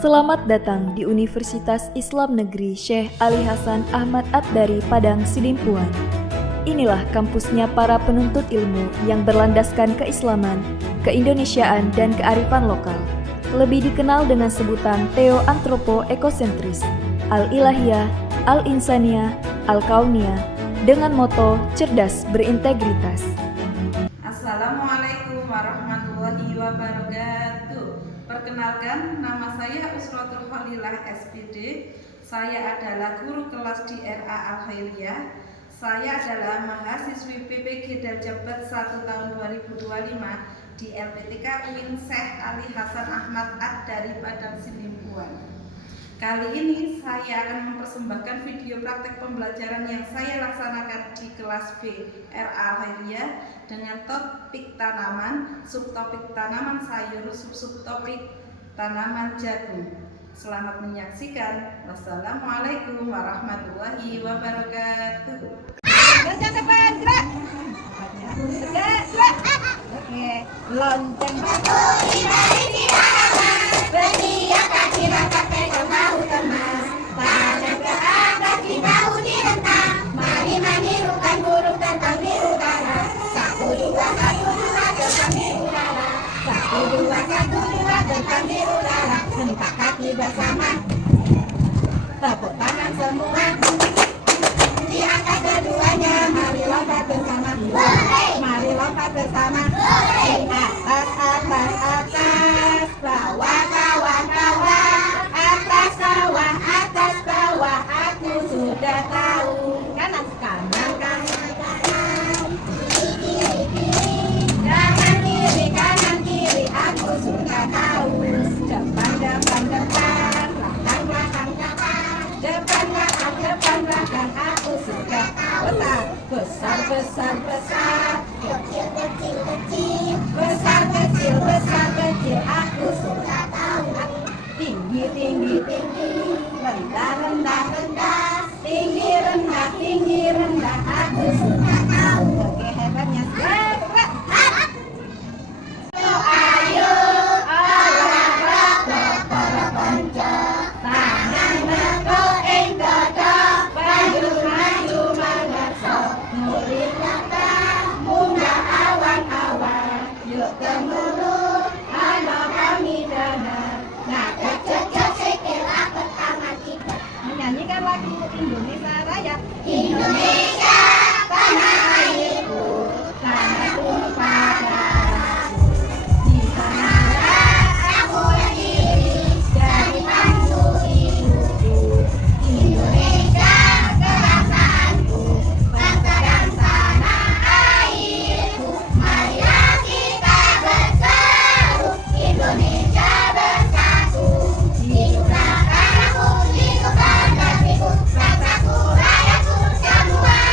Selamat datang di Universitas Islam Negeri Syekh Ali Hasan Ahmad At-Dari Padang Sidimpuan. Inilah kampusnya para penuntut ilmu yang berlandaskan keislaman, keindonesiaan, dan kearifan lokal. Lebih dikenal dengan sebutan Theo-Antropo-Ekosentris, Al-Ilahiyah, Al-Insaniyah, Al-Kauniyah, dengan moto cerdas berintegritas. Assalamualaikum warahmatullahi wabarakatuh. Perkenalkan, nama saya Usratul Khalilah SPD. Saya adalah guru kelas di RA Al-Khairiyah. Saya adalah mahasiswi PPG Darjabat 1 tahun 2025 di LPTK UIN Syekh Ali Hasan Ahmad At-Dari Padang Sidimpuan. Kali ini saya akan mempersembahkan video praktek pembelajaran yang saya laksanakan di kelas B RA Al-Khairiyah dengan topik tanaman, subtopik tanaman sayur, subtopik tanaman jagung. Selamat menyaksikan. Wassalamualaikum warahmatullahi wabarakatuh. Lonceng depan, gerak. Gerak. Oke, lonceng. Bertiap kaki langkah pegang bahu temas, badan ke atas di bahu direntang. Mari rukan burung terbang di udara. 1, 2, 1, 2 terbang di udara. 1, 2, 1, 2 terbang di udara. Hentak kaki bersama, tepuk tangan semua. Diangkat keduanya, mari lompat bersama. Mari lompat bersama. Atas, atas, atas, bawah, bawah, bawah. Atas, bawah, atas, bawah. Aku sudah tahu. Kanan, kanan, kanan, kanan. Kiri, kiri. Kanan, kiri. Aku sudah tahu. Depan, depan, depan. Belakang, belakang, belakang. Depan, belakang, depan, belakang. Aku sudah tahu. Besar, besar, besar. Kecil, kecil, kecil. Besar, kecil, besar, kecil. Aku sudah tahu. Tinggi, tinggi, tinggi. Rendah, rendah, rendah. Tinggi, rendah, tinggi, rendah. Aku sudah tahu. Oke, hebatnya. Gerak. Ayo, olahraga berpencet. Tangan bergoeng dodok. Maju, maju, mengesok. Murid datang, munggah awan-awan. Yuk gemuruh, halo kami dengar. Nah, cek sikil apa tangan kita. Menyanyikan lagu Indonesia Raya. Indonesia, tanah airku, Tanah tumpah darahku. di sanalah aku berdiri dari mantu hidupku. Indonesia, kerasaanku, bangsa dan tanah airku. Marilah kita berseru, Indonesia bersatu. Hiduplah tanahku, hiduplah negeriku, bangsaku, rakyatku semua.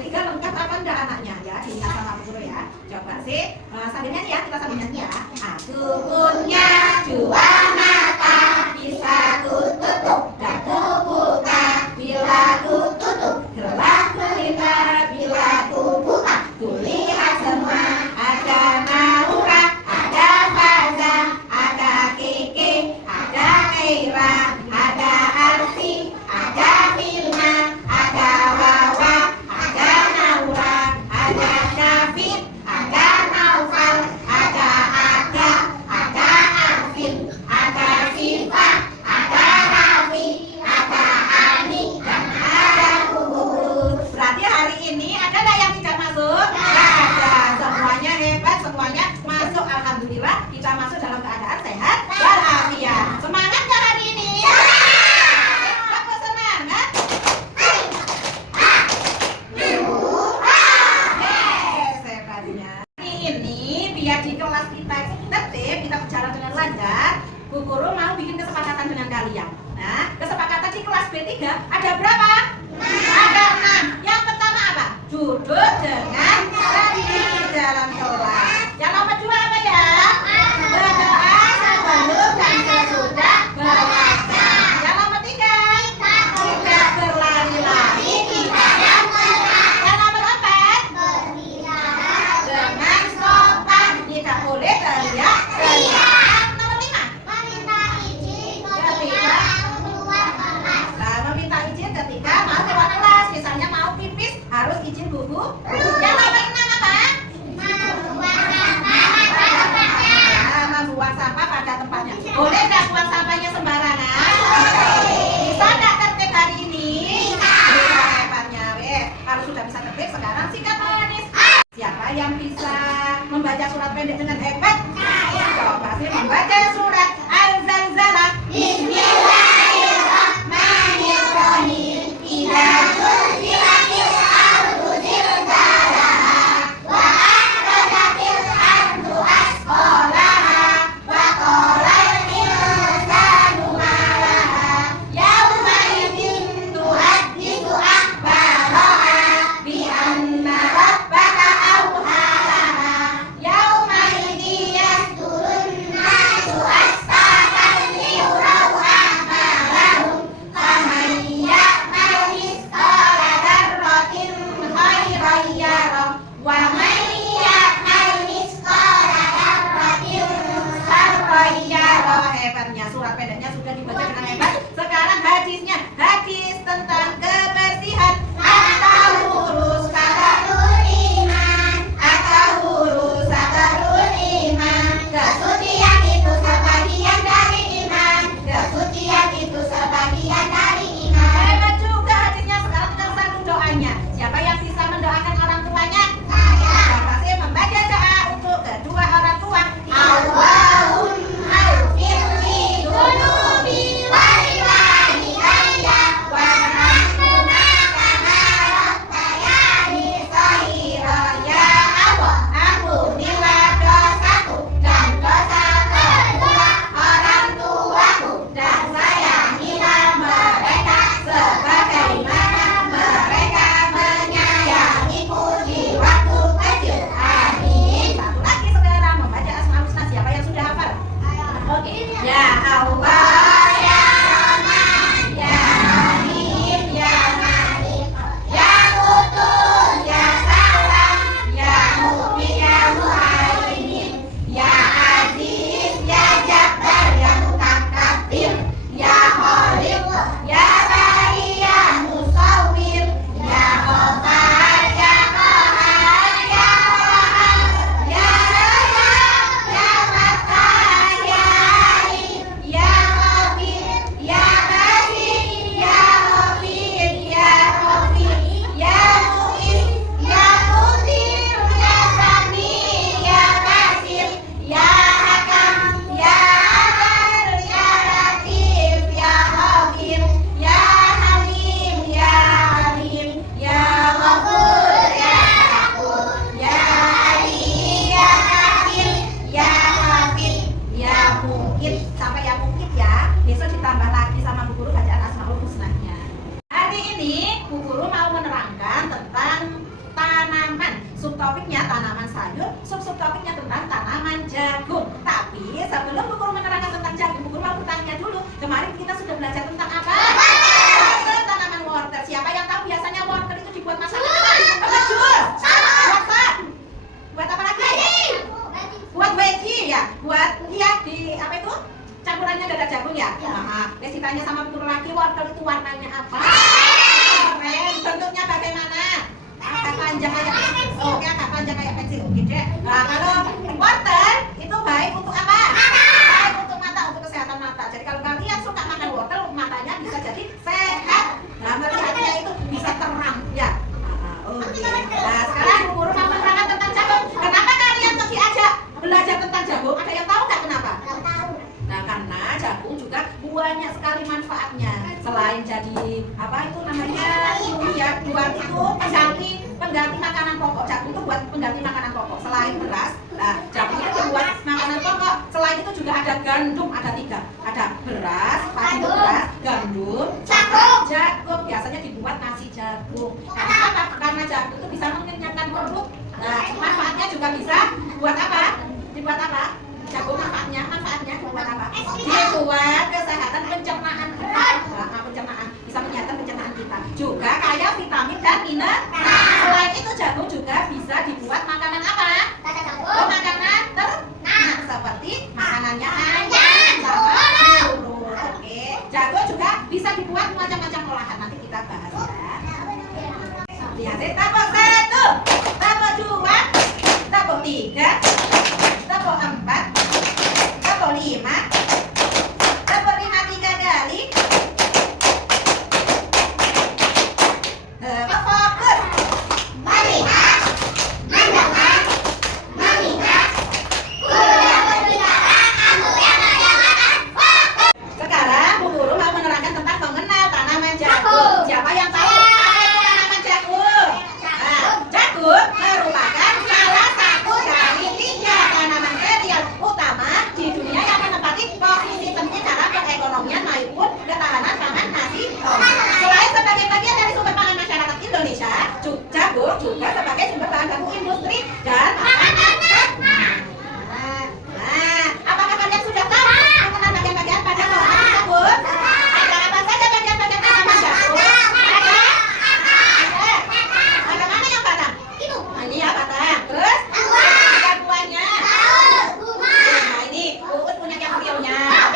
B3 lengkap apa enggak anaknya ya? Diingat sama Bu Guru ya. Coba sih sambil nyanyi ya, kita sambil nyanyi ya. Aku punya dua mata, bisa ku tutup dan ku buka. Bila ku tutup, gelap gulita. Bila ku buka, ku lihat semua. Ada Naura, ada Faza, ada Kiki, ada Keira, ada Arfi, ada Firma, ada Wawa, ada Naura, ada David, ada Naufal, ada Aga, ada Arvin, ada Siva, ada Raffi, ada Ani, dan ada Bubur. Berarti hari ini ada nggak yang tidak masuk? Ada. Semuanya hebat, semuanya masuk. Alhamdulillah kita masuk dalam keadaan sehat walafiat. Semangat nggak hari ini? Aku semangat. Hebatnya. Hari ini biar di kelas kita tertib, kita berjalan dengan lancar. Bu Guru mau bikin kesepakatan dengan kalian. Nah, kesepakatan di kelas B3 ada berapa? Ada 6. Yang pertama apa? Duduk dengan tertib dalam kelas. Yang nomor 2 apa ya? Berdoa sebelum dan sesudah belajar. Yang nomor 3, tidak berlari-lari. Yang nomor 4, dengan sopan, tidak boleh teriak-teriak. Nomor 5, meminta izin ketika mau keluar kelas, misalnya mau pipis harus izin bubu. Yang nomor 6 apa? Membuang sampah pada tempatnya. Boleh nggak buang sampahnya sembarangan? Bisa nggak tertib hari ini? Bisa. Hebatnya, kalau sudah bisa tertib sekarang sikat manis. Siapa yang bisa membaca surat pendek dengan hebat? Coba sih membaca surat Al-Zalzalah. Bismillahirrahmanirrahim. Idza zulzilatil ardu zilzalaha wa akhrajatil ardu asqalaha wa qala al-insanu ma laha yauma idzin tuhadditsu akhbaraha bi anna rabbaka awha laha yauma idzin yasdurun nasu ashtatan liyuraw a'malahum faman ya'mal mithqala dzarratin khairan yarah wa man ya'mal mithqala dzarratin syarran yarah. Hebatnya, surat pendeknya sudah dibaca dengan hebat. Sekarang hadisnya, hadis tentang kebersihan. At-tahuru satrul iman, at-tahuru satrul iman. Kesucian itu sebagian dari iman, kesucian itu sebagian dari iman. Hebat juga hadisnya. Sekarang tinggal satu doanya. Siapa yang bisa mendoakan orang tuanya? Saya. Siapa sih membaca doa untuk kedua orang tua? Allahumma ighfirli dulu panjang kayak oke agak panjang kayak pensil gitu ya. Nah kalau wortel itu baik untuk apa? Baik untuk mata, untuk kesehatan mata. Jadi kalau kalian suka makan wortel, matanya bisa jadi sehat. Nah melihatnya itu bisa terang ya. Oke. Nah sekarang Bu Guru mau menerangkan tentang jagung. Kenapa kalian tadi diajak belajar tentang jagung? Ada yang tahu nggak kenapa? Nah karena jagung juga banyak sekali manfaatnya. Selain jadi apa itu namanya ya buat itu pengganti makanan pokok. Jagung itu buat pengganti makanan pokok. Selain beras, nah jagung itu buat makanan pokok. Selain itu juga ada gandum, ada 3. Ada beras, padi beras, gandum, jagung. Biasanya dibuat nasi jagung. Karena apa? Karena jagung itu bisa mengenyangkan perut. Nah manfaatnya juga bisa buat apa? Dibuat apa? Jagung manfaatnya buat apa? Dibuat kesehatan pencernaan kita. Nah, pencernaan bisa menyehatkan pencernaan kita. Juga kaya vitamin dan mineral. Selain itu jagung juga bisa dibuat makanan apa? Oh, makanan ternak seperti makanannya ayam sama burung. Oke, jagung juga bisa dibuat macam-macam olahan. Nanti kita bahas ya. Lihat, tabok 1, tabok 2, tabok 3, tabok 4, tabok 5, tabok 5 3 kali. Fokus. Melihat, mendengar, mengingat, guru yang berbicara, kamu yang ada makan. Fokus. Sekarang Bu Guru mau menerangkan tentang mengenal tanaman jagung. Siapa yang tahu apa itu tanaman jagung? Nah, jagung merupakan salah satu dari 3 tanaman sereal utama di dunia yang menempati posisi penting dalam perekonomian maupun ketahanan pangan nasional. Selain sebagai bagian dari sumber pangan masyarakat Indonesia, jagung juga sebagai sumber bahan baku industri dan makanan ternak. Nah, apakah kalian sudah tahu mengenal bagian-bagian pada tanaman jagung? Ada apa saja bagian-bagian tanaman jagung? Ada mana yang batang? Nah, ini ya batang. Terus ada buahnya. Nah, ini Uut punya yang riunya. Nah,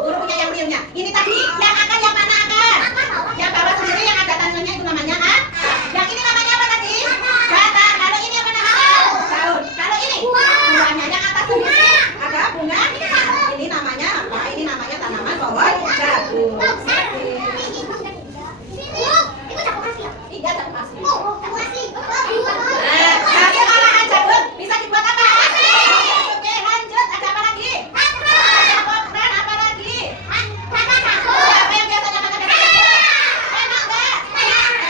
Guru punya yang riunya. Ini tadi yang akan yang mana akan? Yang bawah sendiri yang ada tangannya itu namanya yang ini namanya apa tadi? Batang. Kalau ini apa namanya? Daun. Kalau ini buahnya yang atas sendiri ada bunga. Ini namanya apa? Ini namanya tanaman pohon jagung. Iya, jagung asli. Nah, hasil olahan jagung bisa dibuat apa? Oke, lanjut. Ada apa lagi? Ada pokren, apa lagi? Siapa yang biasanya makan jagung? Enak nggak?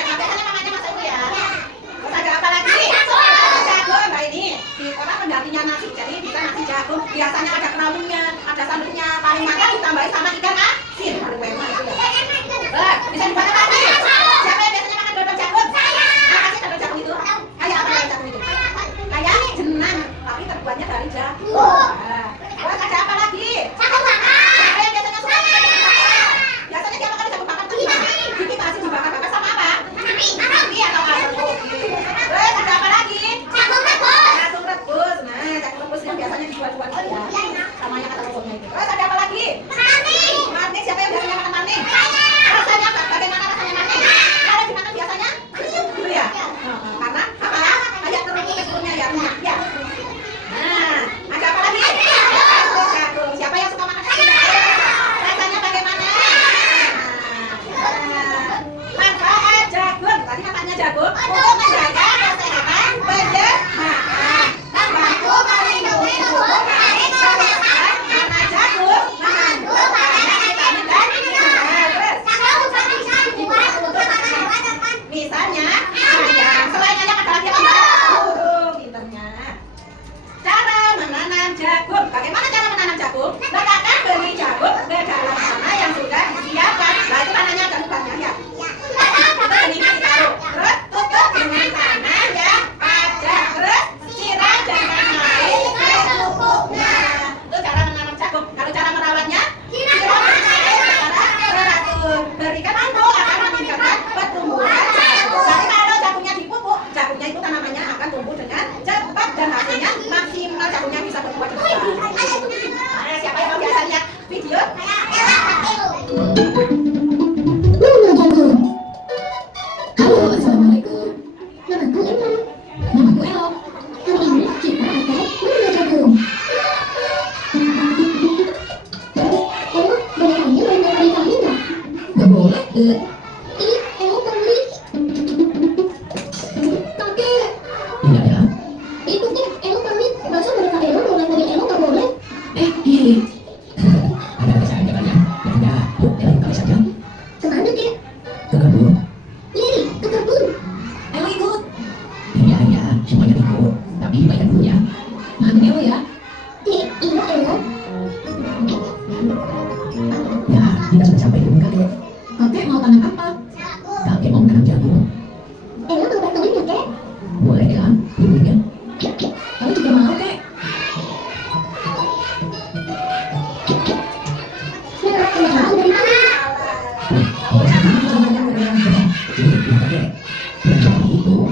Biasanya makannya masa itu ya. Terus ada apa lagi? Jagung. Nah ini di apa penggantinya nasi. Jadi bisa nasi jagung. Biasanya ada kerawunya, ada sambelnya. Paling mahal ditambahin sama ikan asin. Paling enak itu ya. Bisa dibuat apa lagi? Siapa yang biasanya makan dodol jagung? Apa sih dodol jagung itu? Kayak apa dodol jagung itu? Kayak jenang, tapi terbuatnya dari jagung. Nah, terus ada apa lagi? Siapa yang biasanya suka makan jagung bakar? Biasanya dia makan jagung bakar tuh gimana? Dikipasi dibakar-bakar sama apa? Mie atau apa? Terus ada apa lagi? Jagung rebus. Nah, jagung rebus yang biasanya dijual-jual itu ya. Sama yang kata rebusnya itu. Terus ada apa lagi? Manis. Siapa yang biasanya makan manis? Rasanya bagaimana rasanya manis? Kalau dimakan biasanya gitu ya. Karena apa? Kayak teksturnya ya. Ya. Nah, ada apa lagi? Jagung. Siapa yang suka makan jagung? Rasanya bagaimana? Manfaat jagung. Tadi manfaatnya jagung untuk menjaga kesehatan pencernaan, membantu melindungi tubuh dari kesehatan karena jagung mengandung banyak vitamin dan mineral. Misalnya, ayam. Selain ayam ada lagi apa? Burung. Pinternya. Cara menanam jagung. Bagaimana cara menanam jagung? Letakkan benih jagung ke dalam tanah yang sudah disiapkan. Nah itu tanahnya ada lubangnya ya. Itu benihnya ditaruh. Terus tutup dengan tanah yang padat. Terus siram dengan air secukupnya. Itu cara menanam jagung. Kalau cara merawatnya, siram dengan air secara teratur. Berikan pupuk akan meningkatkan pertumbuhan jagung. Jadi kalau jagungnya dipupuk, jagungnya itu tanamannya akan tumbuh dengan cepat dan hasilnya maksimal. Jagungnya bisa berbuah cepat. Nah, siapa yang mau biasa lihat video? Halo, assalamualaikum.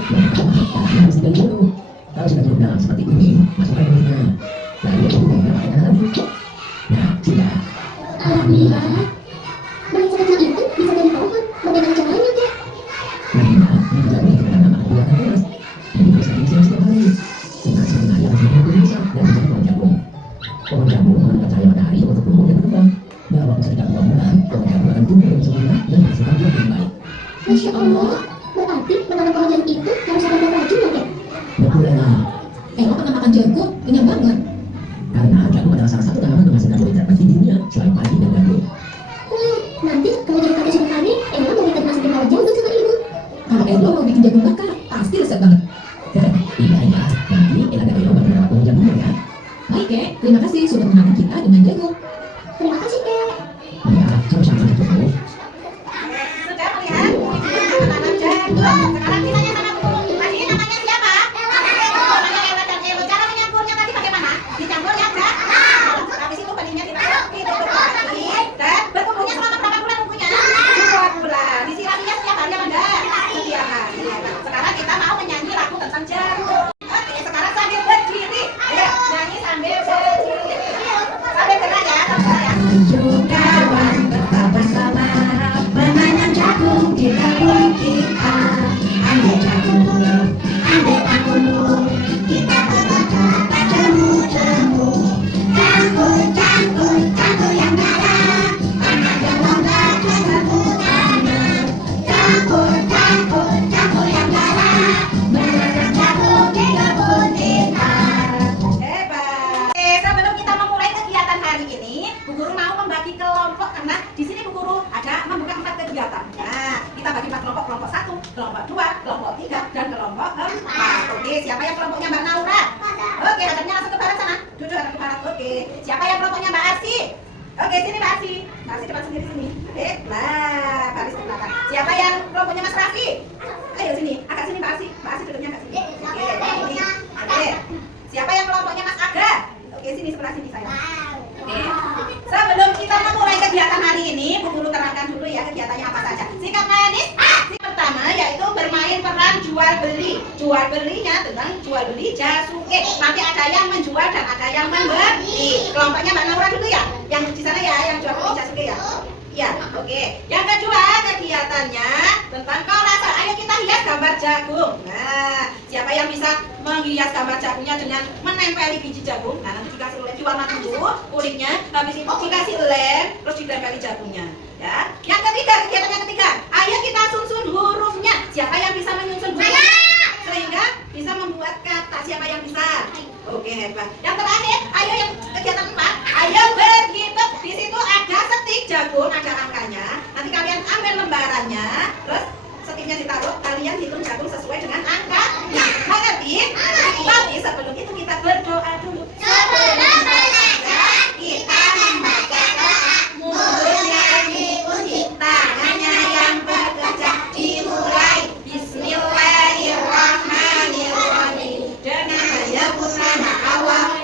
Maka harus digali dulu. Kalau sudah cukup dalam seperti ini, masukkan kulitnya. Lalu tubuhnya pakai tangan lagi. Nah, sudah. Alhamdulillah. Benih sekecil itu bisa jadi pohon. Bagaimana caranya, Kek? Marilah menjadi dengan nama buatan tunas. Ini bisa diisi setiap hari. Dengan setiap hari harus menjadi besar dan menjadi pohon jagung. Pohon jagung mendapat cahaya matahari untuk tumbuh dan berkembang. Dalam waktu sekitar 2 bulan, pohon jagung akan tumbuh dengan sempurna dan menghasilkan buah yang baik. Masya Allah. Berarti menanam pohon jagung itu harus ada racun, ya, Kek? Betul, Ella. Ella pernah makan jagung, kenyang banget. Karena jagung adalah salah satu tanaman menghasilkan protein terbaik di dunia selain padi dan gandum. Nanti kalau jadi kakek sudah kami, Ella mau minta dimasukin pohon jagung sama ibu. Kalau Ella mau bikin jagung bakar, pasti resep banget. Iya ya, nanti Ella dan Ella bakal merawat pohon jagungnya ya. Baik, Kek. Terima kasih sudah mengenalkan kita dengan jagung. Terima kasih, Kek. Ya, sama-sama itu. Sudah melihat menanam jagung. Sekarang kita tanya sama Bu Guru. Tadi namanya siapa? Namanya Ella dan Elo. Cara menyampurnya tadi bagaimana? Dicampur ya, enggak? Habis itu benihnya ditaruh, ditutup lagi. Dan bertumbuhnya selama berapa bulan tumbuhnya? 2 bulan. Disiraminya setiap hari apa enggak? Setiap hari. Sekarang kita mau menyanyi lagu tentang jagung. Oke, sekarang sambil berdiri. Ayo, nyanyi sambil berdiri. Sambil gerak ya, sambil ya. Ayo kawan, tetap bersama menanam jagung di kebun kita. Andai jagung, andai jagung, kita berbuat bertemu-temu. Campur, campur, campur yang merah, tanah yang longgar juga tanam. Campur, campur, campur yang merah, menanam jagung di kebun kita. Hebat. Sebelum kita memulai kegiatan hari ini, Bu Guru mau membagi kelompok karena di sini Bu Guru ada membuka 4 kegiatan. Nah, kita bagi 4 kelompok, kelompok 1, kelompok 2, kelompok 3, dan kelompok 4. Oke, siapa yang kelompoknya Mbak Naura? Oke, hadapnya langsung ke barat sana. Duduk hadap ke barat. Oke. Siapa yang kelompoknya Mbak Arsi? Oke, sini Mbak Arsi. Mbak Arsi depan sendiri sini. Oke, nah, baris ke belakang. Siapa yang kelompoknya Mas Raffi? Ayo sini, agak sini Mbak Arsi. Mbak Arsi duduknya agak sini. Oke, ini. Oke. Siapa yang kelompoknya Mas Aga? Oke, sini sebelah sini saya. Oke. Sebelum kita memulai kegiatan hari ini, Bu Guru terangkan dulu ya kegiatannya apa saja. Sikap manis. Sikap pertama yaitu bermain peran jual beli. Jual belinya tentang jual beli jasuke. Nanti ada yang menjual dan ada yang membeli. Kelompoknya Mbak Naura dulu ya. Yang di sana ya, yang jual beli jasuke ya. Ya, oke. Yang kedua kegiatannya tentang kolase. Ayo kita hias gambar jagung. Nah, siapa yang bisa menghias gambar jagungnya dengan menempeli biji jagung? Nah, nanti dikasih lem diwarna dulu kulitnya. Habis itu dikasih lem, terus ditempeli jagungnya. Ya. Yang ketiga, kegiatan yang ketiga. Ayo kita susun hurufnya. Siapa yang bisa menyusun hurufnya? Sehingga bisa membuat kata. Siapa yang bisa? Oke, hebat. Yang terakhir, ayo yang kegiatan 4. Ayo berhitung. Di situ ada setik jagung, ada angkanya. Nanti kalian ambil lembarannya, terus setiknya ditaruh. Kalian hitung jagung sesuai dengan angkanya. Mengerti? Tapi sebelum itu kita berdoa dulu. Sebelum belajar, kita membaca doa. Mulutnya diuji, tangannya yang bekerja. Dimulai. Bismillahirrahmanirrahim. Dengan menyebut nama Allah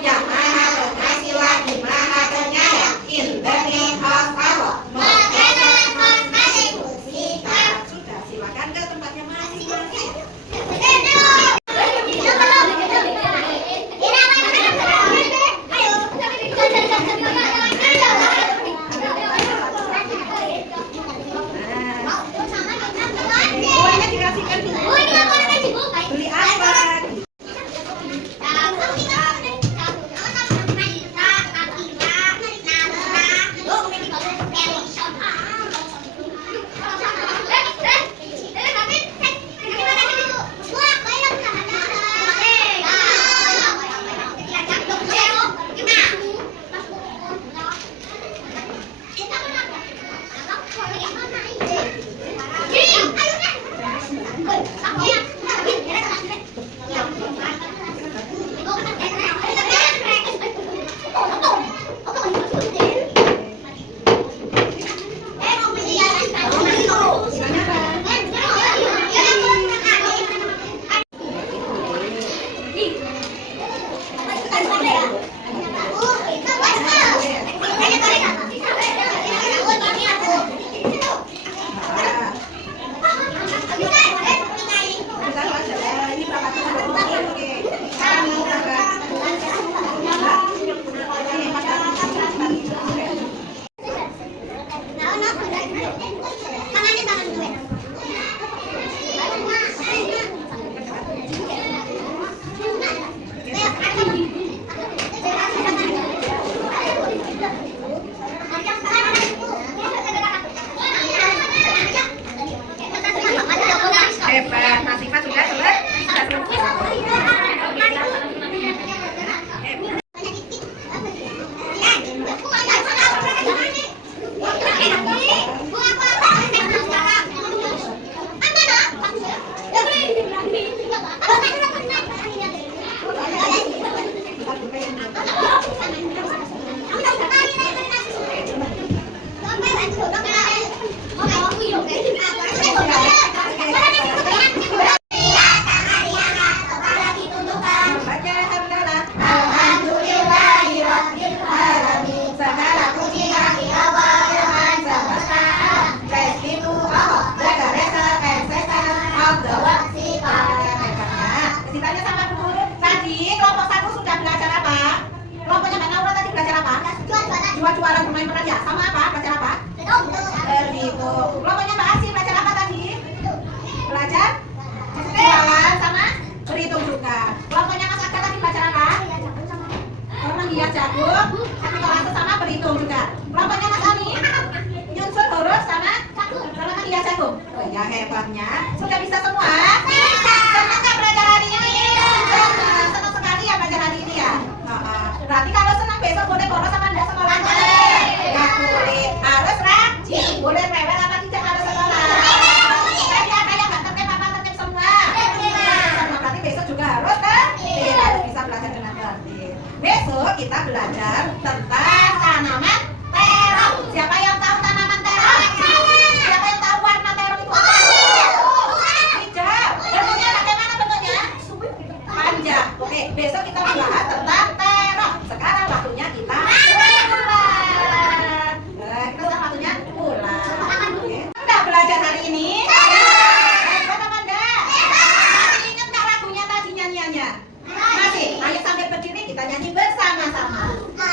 Pia Jagung? Oh ya, hebatnya. Sudah bisa semua? Senang nggak belajar hari ini? Senang sekali ya belajar hari ini ya? Berarti kalau senang besok boleh bolos apa enggak sekolahnya? Nggak boleh. Harus rajin. Boleh rewel apa tidak harus sekolah? Tapi ada yang nggak tertib apa tertib semua? Sama, berarti besok juga harus tertib. Harus bisa belajar dengan tertib. Besok kita belajar tentang tanaman terong. Siapa yang tahu tanaman terong? Siapa yang tahu warna terong itu apa? Hijau. Bentuknya bagaimana bentuknya? Panjang. Oke, besok kita bahas tentang terong. Sekarang waktunya kita pulang. Kita sekarang waktunya pulang. Oke. Udah belajar hari ini? Hebat apa enggak? Masih ingat nggak lagunya tadi nyanyiannya? Masih? Ayo sambil berdiri kita nyanyi bersama-sama. Ya.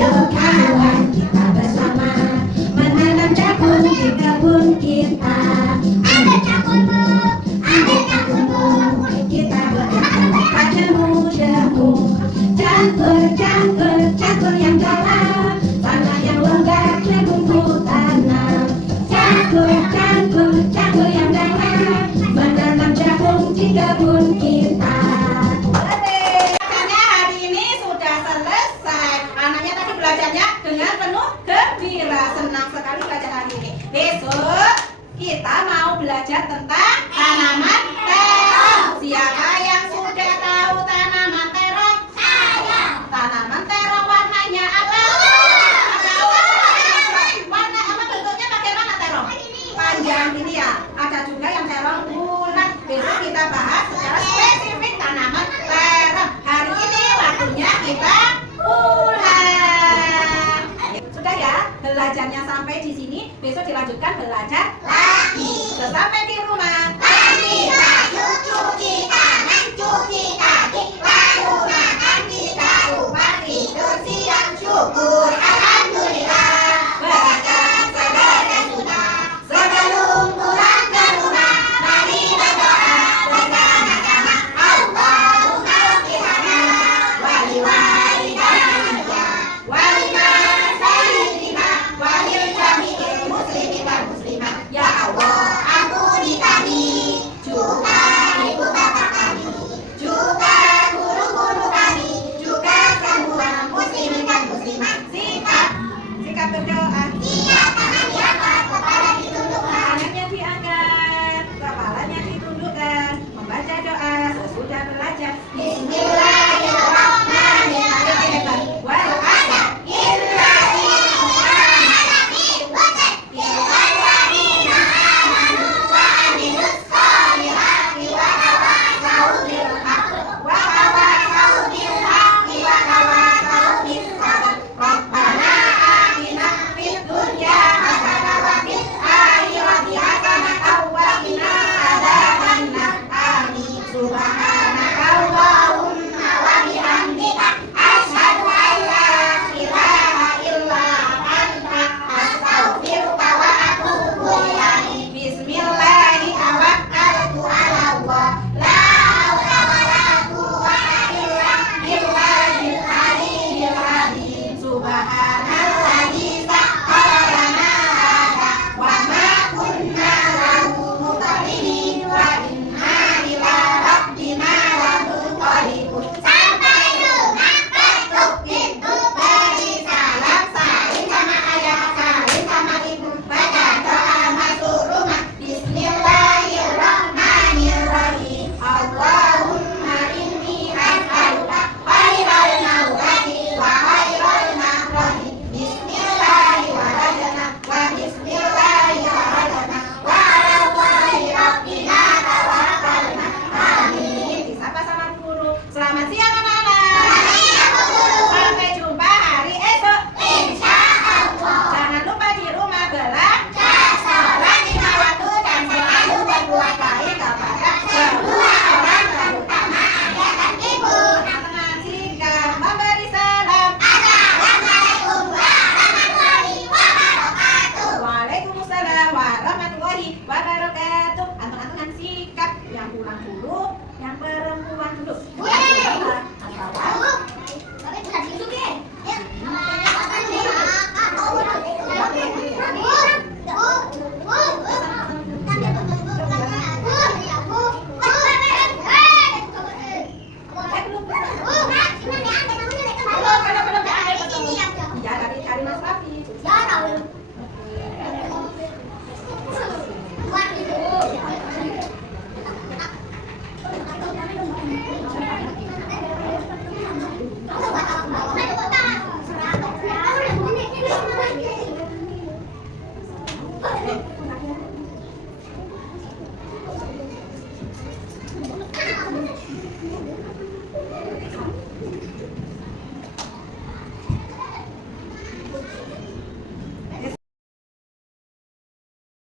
Ayo kawan kita bersama menanam jagung di kebun kita. Ambil jagungmu, kita bersama tanammu jagung. Campur yang dalam, tanah yang longgar jagungku tanam. Campur yang dalam, menanam jagung di kebun kita. Belajarnya hari ini sudah selesai. Anaknya tadi belajarnya dengan penuh gembira. Senang sekali belajar hari ini. Besok kita mau belajar tentang tanaman terong. Siapa yang sudah tahu tanaman terong? Saya. Tanaman terong warnanya apa? Warna apa bentuknya bagaimana terong? Panjang ini ya. Ada juga yang terong bulat. Besok kita bahas secara spesifik tanaman terong. Hari ini waktunya kita pulang. Sudah ya, belajarnya sampai di sini. Besok dilanjutkan belajar lagi. Sampai